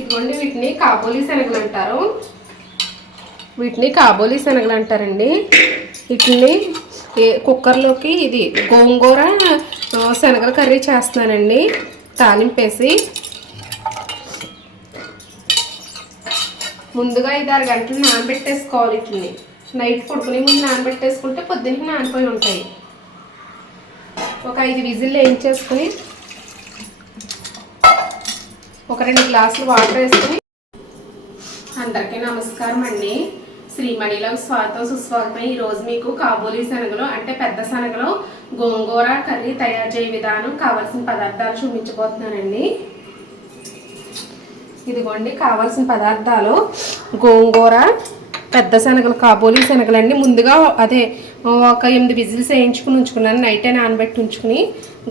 ఇదిగోండి వీటిని కాబోలి శనగలు అంటారు. అంటారండి. వీటిని కుక్కర్లోకి ఇది గోంగూర శనగల కర్రీ చేస్తున్నానండి. తాలింపేసి ముందుగా 5-6 గంటలు నానబెట్టేసుకోవాలి. వీటిని నైట్ పడుకునే ముందు నానబెట్టేసుకుంటే పొద్దున్నకి నానిపోయి ఉంటాయి. ఒక 5 విజిల్లు వేయించేసుకుని ఒక 2 గ్లాసులు వాటర్ వేసుకుని. అందరికీ నమస్కారం అండి. శ్రీమణిలో స్వాగతం సుస్వాగతం. ఈరోజు మీకు కాబోలి శనగలు అంటే పెద్ద శనగలు గోంగూర కర్రీ తయారు చేయ విధానం, కావాల్సిన పదార్థాలు చూపించబోతున్నానండి. ఇదిగోండి కావాల్సిన పదార్థాలు: గోంగూర, పెద్ద శనగలు కాబోలి శనగలు అండి. ముందుగా ఒక 8 విజిల్స్ వేయించుకుని ఉంచుకున్నాను. నైటే నానబెట్టి ఉంచుకుని.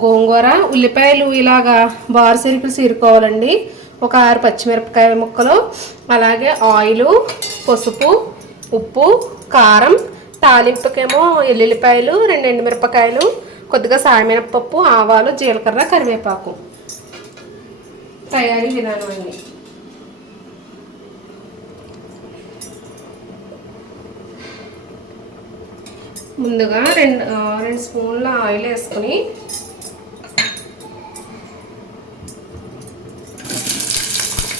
గోంగూర, ఉల్లిపాయలు ఇలాగా బారు సెరుపులు చీరుకోవాలండి. ఒక 6 పచ్చిమిరపకాయ ముక్కలు, అలాగే ఆయిలు, పసుపు, ఉప్పు, కారం, తాలింపుకేమో ఎల్లుల్లిపాయలు, 2 ఎండుమిరపకాయలు, కొద్దిగా సాయమినపప్పు, ఆవాలు, జీలకర్ర, కరివేపాకు. తయారీ విధానం అండి. ముందుగా 2 స్పూన్ల ఆయిల్ వేసుకుని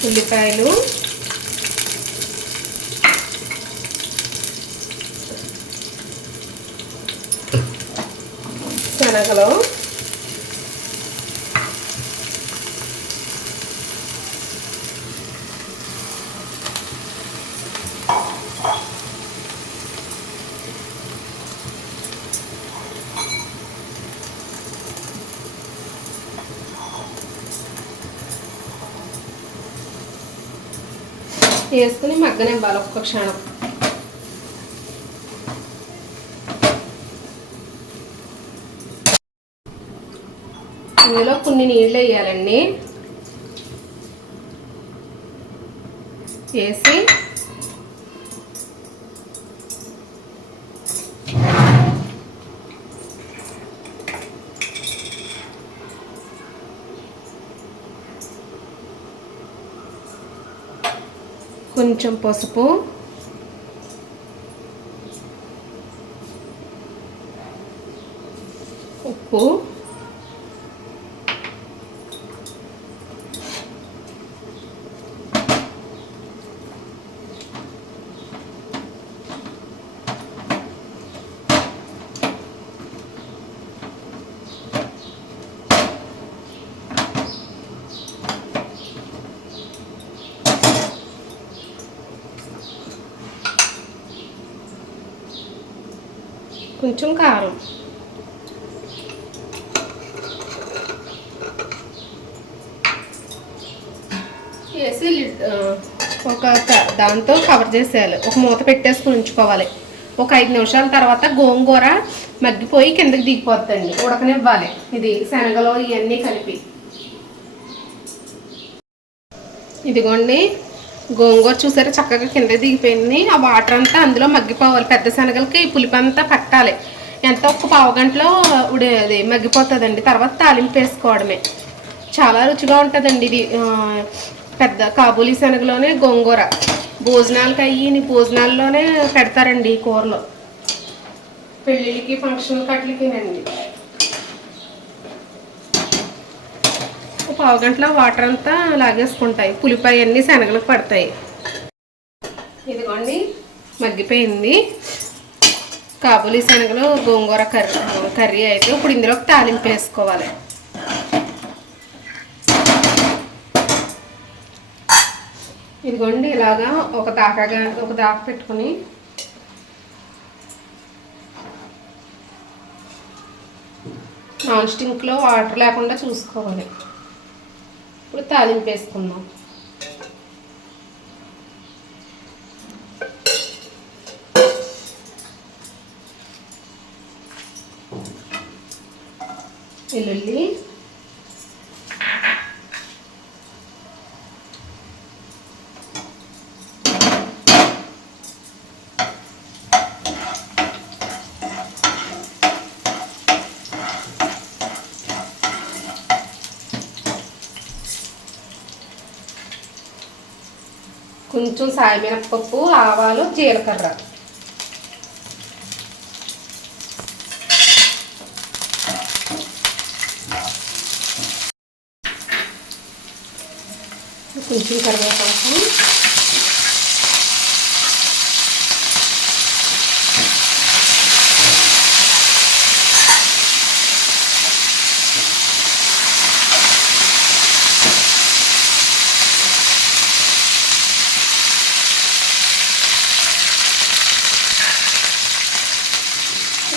ఉల్లిపాయలు, శనగలు, వేసుకుని మగ్గనివ్వాలి ఒక్క క్షణం. ఇందులో కొన్ని నీళ్ళు వేయాలండి. వేసి కొంచెం పసుపు, ఉప్పు, కొంచెం కారం వేసి దాంతో కవర్ చేసేయాలి. ఒక మూత పెట్టేసుకుని ఉంచుకోవాలి. ఒక 5 నిమిషాల తర్వాత గోంగూర మగ్గిపోయి కిందకి దిగిపోద్దండి. ఉడకనివ్వాలి. ఇది శనగలు ఇవన్నీ కలిపి. ఇదిగోండి గోంగూర చూసారా చక్కగా కింద దిగిపోయింది. ఆ వాటర్ అంతా అందులో మగ్గిపోవాలి. పెద్ద శనగలకి పులుపు అంతా పట్టాలి. ఎంతో ఒక పావు గంటలో అది మగ్గిపోతుందండి. తర్వాత తాలింపు వేసుకోవడమే. చాలా రుచిగా ఉంటుందండి ఇది. పెద్ద కాబూలి శనగలోనే గోంగూర భోజనాల్లోనే పెడతారండి ఈ కూరలో. పెళ్ళిళ్ళకి, ఫంక్షన్లకి అట్లకినండి. పావు గంటలో వాటర్ అంతా లాగేసుకుంటాయి. పులిపాయ అన్నీ శనగలకు పడతాయి. ఇదిగోండి మగ్గిపోయింది కాబూలి శనగలు గోంగూర కర్రీ అయితే. ఇప్పుడు ఇందులోకి తాలింపు వేసుకోవాలి. ఇదిగోండి ఇలాగా ఒక దాకా పెట్టుకుని నాన్ స్టిక్లో వాటర్ లేకుండా చూసుకోవాలి. ఇప్పుడు తాలింపు వేసుకుందాం. వెల్లుల్లి, కొంచెం సాయమినపప్పు, ఆవాలు, జీలకర్ర. కొంచెం కరివేపాకు,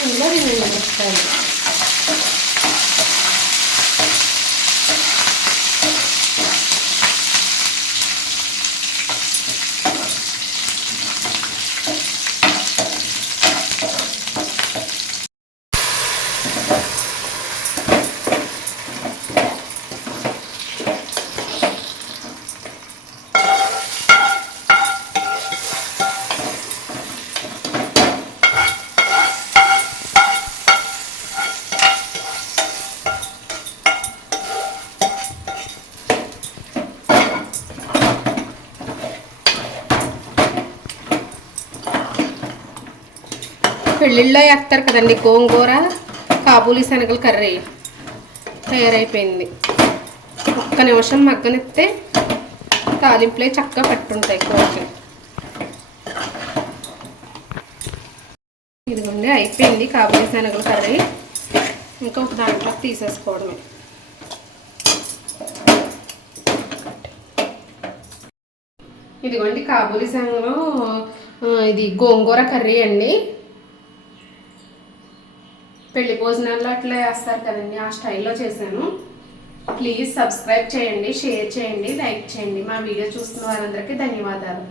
ఇందులో 2 మిరపకాయలు. పెళ్ళిళ్ళలో వేస్తారు కదండి గోంగూర కాబూలీ శనగల కర్రీ తయారైపోయింది. ఒక్క నిమిషం మగ్గనిస్తే తాలింపులే చక్కగా పట్టుంటాయి కూరకి. ఇదిగోండి అయిపోయింది కాబూలీ శనగల కర్రీ. ఇంకా ఒక దాంట్లో తీసేసుకోవడమే. ఇదిగోండి కాబూలీ శనగలు, ఇది గోంగూర కర్రీ అండి. పెళ్లి భోజనాల్లో అట్లా వేస్తారు కదండి, ఆ స్టైల్లో చేశాను. ప్లీజ్ సబ్స్క్రైబ్ చేయండి, షేర్ చేయండి, లైక్ చేయండి. మా వీడియో చూస్తున్న వారందరికీ ధన్యవాదాలు.